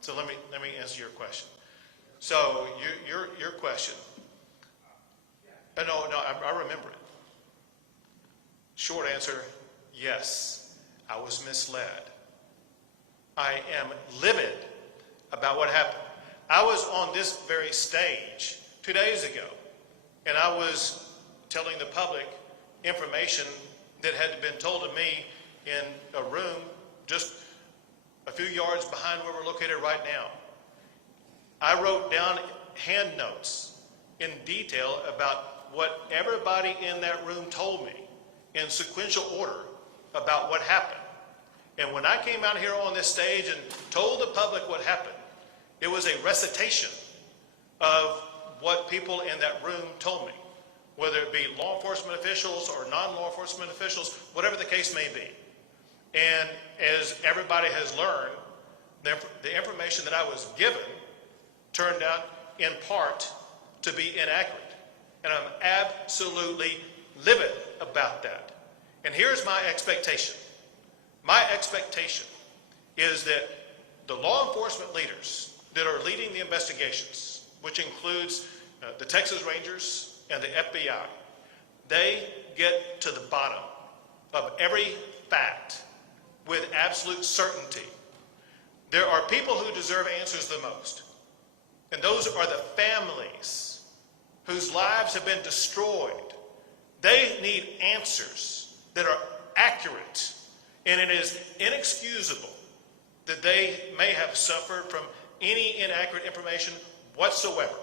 So let me answer your question. So your question. No, I remember it. Short answer, yes, I was misled. I am livid about what happened. I was on this very stage 2 days ago, and I was telling the public information that had been told to me in a room just a few yards behind where we're located right now. I wrote down hand notes in detail about what everybody in that room told me in sequential order about what happened. And when I came out here on this stage and told the public what happened, it was a recitation of what people in that room told me, whether it be law enforcement officials or non-law enforcement officials, whatever the case may be. And as everybody has learned, the information that I was given turned out in part to be inaccurate. And I'm absolutely livid about that. And here's my expectation. My expectation is that the law enforcement leaders that are leading the investigations, which includes the Texas Rangers and the FBI, they get to the bottom of every fact with absolute certainty. There are people who deserve answers the most, and those are the families whose lives have been destroyed. They need answers that are accurate, and it is inexcusable that they may have suffered from any inaccurate information whatsoever.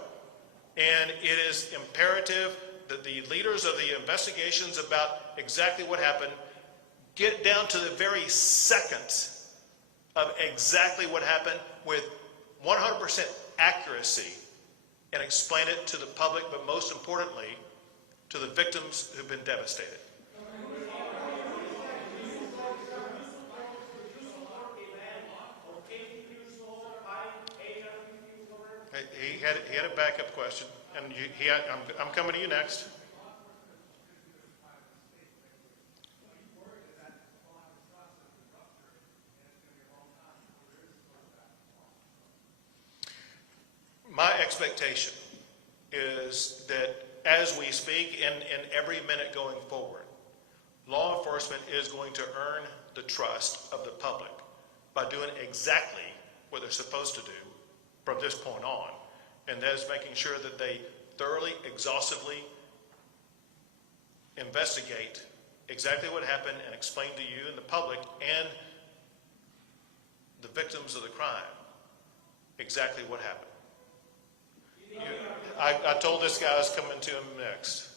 And it is imperative that the leaders of the investigations about exactly what happened get down to the very second of exactly what happened with 100% accuracy and explain it to the public, but most importantly, to the victims who've been devastated. He had a backup question, and I'm coming to you next. My expectation is that as we speak and every minute going forward, law enforcement is going to earn the trust of the public by doing exactly what they're supposed to do from this point on, and that is making sure that they thoroughly, exhaustively investigate exactly what happened and explain to you and the public and the victims of the crime exactly what happened. I told this guy I was coming to him next.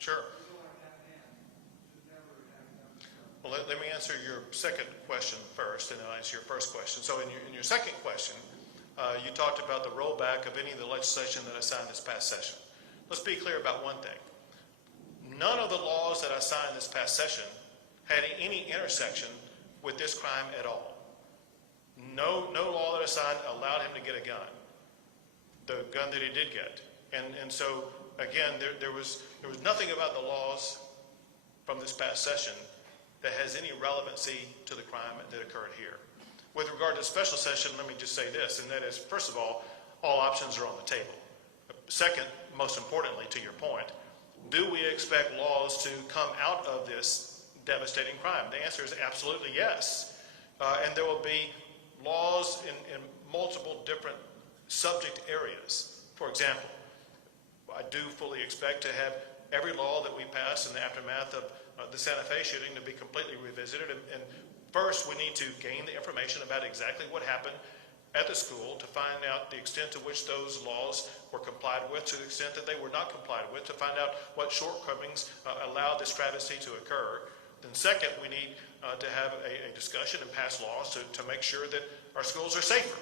Sure. Well, let me answer your second question first, and then I'll answer your first question. So in your second question, you talked about the rollback of any of the legislation that I signed this past session. Let's be clear about one thing. None of the laws that I signed this past session had any intersection with this crime at all. No law that I signed allowed him to get a gun, the gun that he did get. And so, again, there was nothing about the laws from this past session that has any relevancy to the crime that occurred here. With regard to the special session, let me just say this, and that is, first of all options are on the table. Second, most importantly, to your point, do we expect laws to come out of this devastating crime? The answer is absolutely yes. And there will be laws in multiple different subject areas. For example, I do fully expect to have every law that we pass in the aftermath of the Santa Fe shooting to be completely revisited. And first, we need to gain the information about exactly what happened at the school to find out the extent to which those laws were complied with, to the extent that they were not complied with, to find out what shortcomings allowed this travesty to occur. then second, we need to have a discussion and pass laws to make sure that our schools are safer.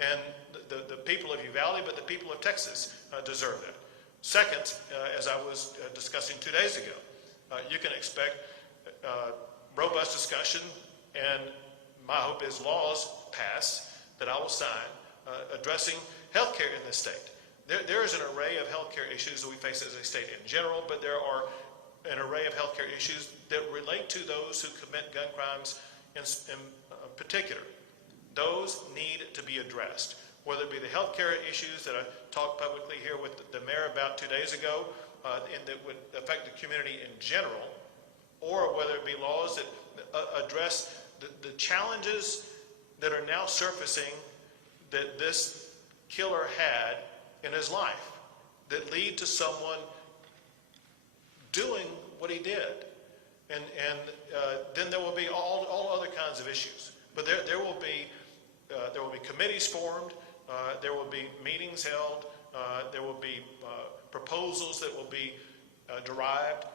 And the people of Uvalde, but the people of Texas deserve that. Second, as I was discussing 2 days ago, you can expect robust discussion, and my hope is laws pass that I will sign addressing healthcare in this state. There is an array of healthcare issues that we face as a state in general, but there are an array of healthcare issues that relate to those who commit gun crimes in particular. Those need to be addressed, whether it be the healthcare issues that I talked publicly here with the mayor about 2 days ago, and that would affect the community in general, or whether it be laws that address the challenges that are now surfacing that this killer had in his life that lead to someone doing what he did. And then there will be all other kinds of issues. But there will be committees formed, there will be meetings held, there will be proposals that will be derived,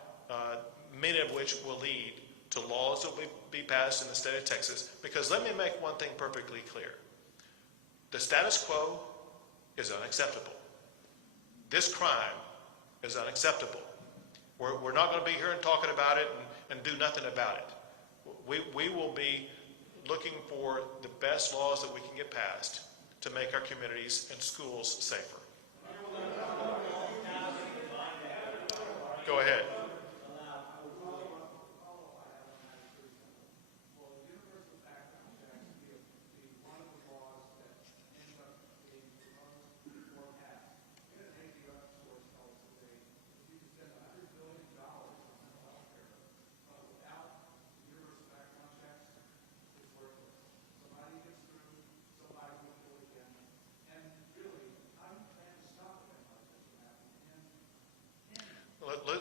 many of which will lead to laws that will be passed in the state of Texas. Because let me make one thing perfectly clear. The status quo is unacceptable. This crime is unacceptable. We're not going to be here and talking about it and do nothing about it. We will be looking for the best laws that we can get passed to make our communities and schools safer. Go ahead.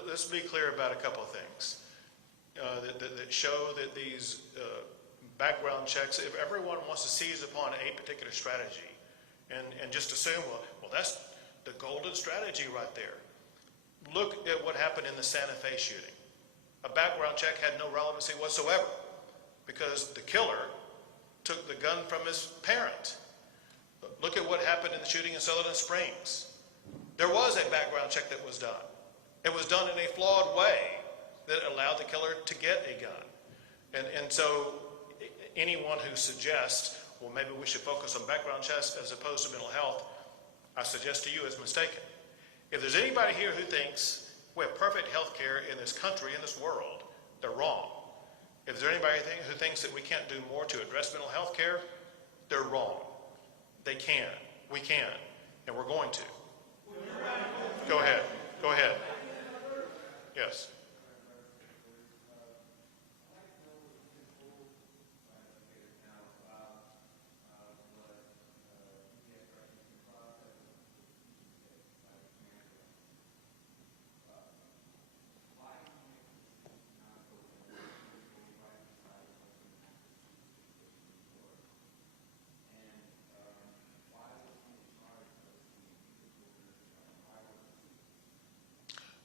Let's be clear about a couple of things that show that these background checks, if everyone wants to seize upon a particular strategy and just assume, well, that's the golden strategy right there. Look at what happened in the Santa Fe shooting. A background check had no relevancy whatsoever because the killer took the gun from his parent. Look at what happened in the shooting in Sutherland Springs. There was a background check that was done. It was done in a flawed way that allowed the killer to get a gun. And so anyone who suggests, well, maybe we should focus on background checks as opposed to mental health, I suggest to you is mistaken. If there's anybody here who thinks we have perfect health care in this country, in this world, they're wrong. If there's anybody who thinks that we can't do more to address mental health care, they're wrong. They can. We can. And we're going to. Go ahead. Go ahead. Yes.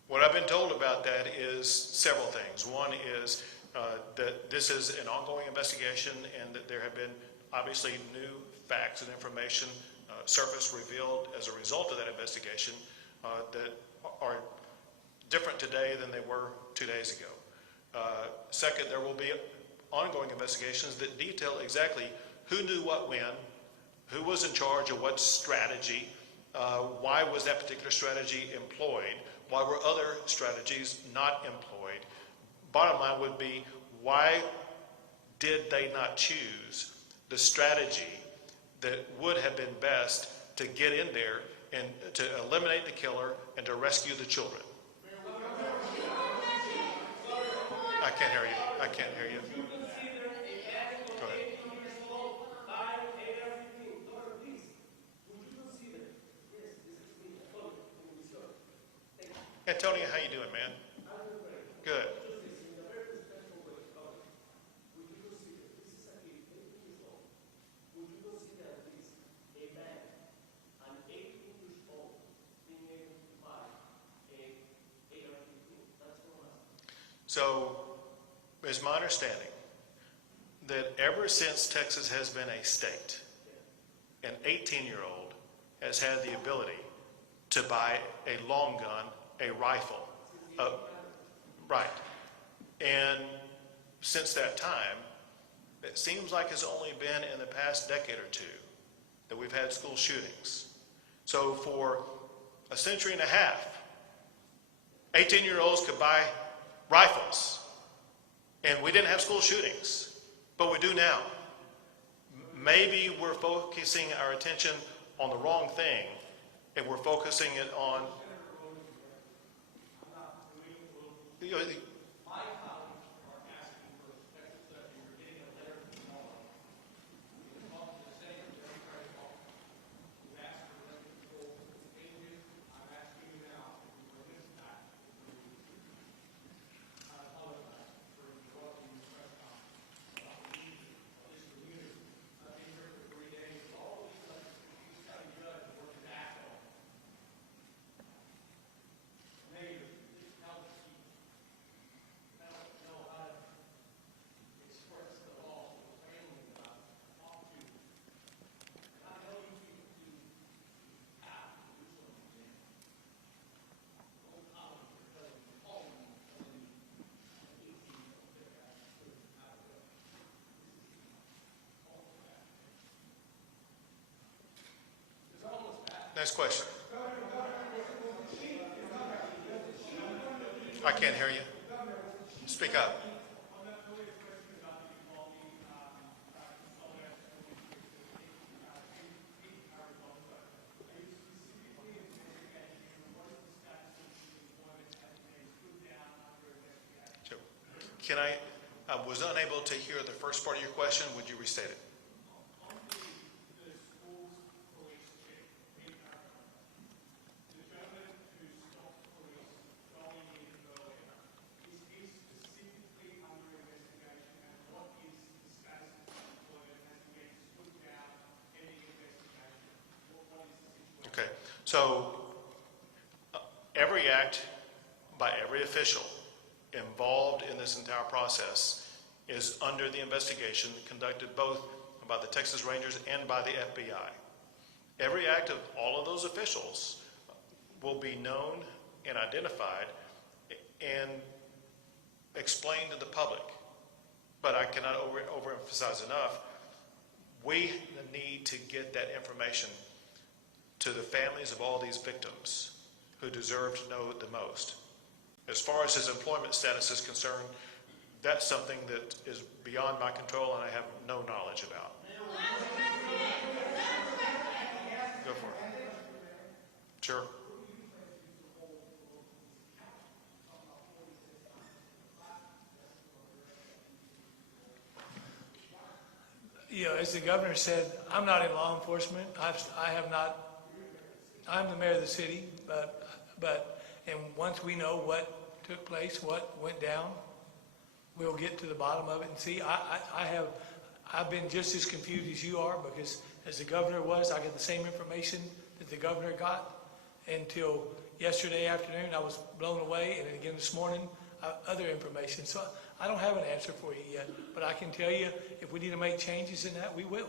What I've been told about that is several things. One is that this is an ongoing investigation and that there have been obviously new facts and information surfaced, revealed as a result of that investigation that are different today than they were 2 days ago. Second, there will be ongoing investigations that detail exactly who knew what when, who was in charge of what strategy, why was that particular strategy employed, why were other strategies not employed? Bottom line would be, why did they not choose the strategy that would have been best to get in there and to eliminate the killer and to rescue the children? I can't hear you. I can't hear you. Go ahead. Antonio, how you doing, man? Good. So, is my understanding that ever since Texas has been a state, an 18-year-old has had the ability to buy a long gun, a rifle. Right. And since that time, it seems like it's only been in the past decade or two that we've had school shootings. So for a century and a half, 18-year-olds could buy rifles, and we didn't have school shootings, but we do now. Maybe we're focusing our attention on the wrong thing, and we're focusing it on Next question. I can't hear you. Speak up. Can I was unable to hear the first part of your question. Would you restate it? Okay, so every act by every official involved in this entire process is under the investigation conducted both by the Texas Rangers and by the FBI. Every act of all of those officials will be known and identified and explained to the public. But I cannot overemphasize enough, we need to get that information to the families of all these victims who deserve to know it the most. As far as his employment status is concerned, that's something that is beyond my control and I have no knowledge about. Go for it. Sure. You know, as the governor said, I'm not in law enforcement. I have not. I'm the mayor of the city, and once we know what took place, what went down, we'll get to the bottom of it and see. I've been just as confused as you are, because as the governor was, I got the same information that the governor got until yesterday afternoon. I was blown away, and then again this morning, other information. So I don't have an answer for you yet, but I can tell you if we need to make changes in that, we will.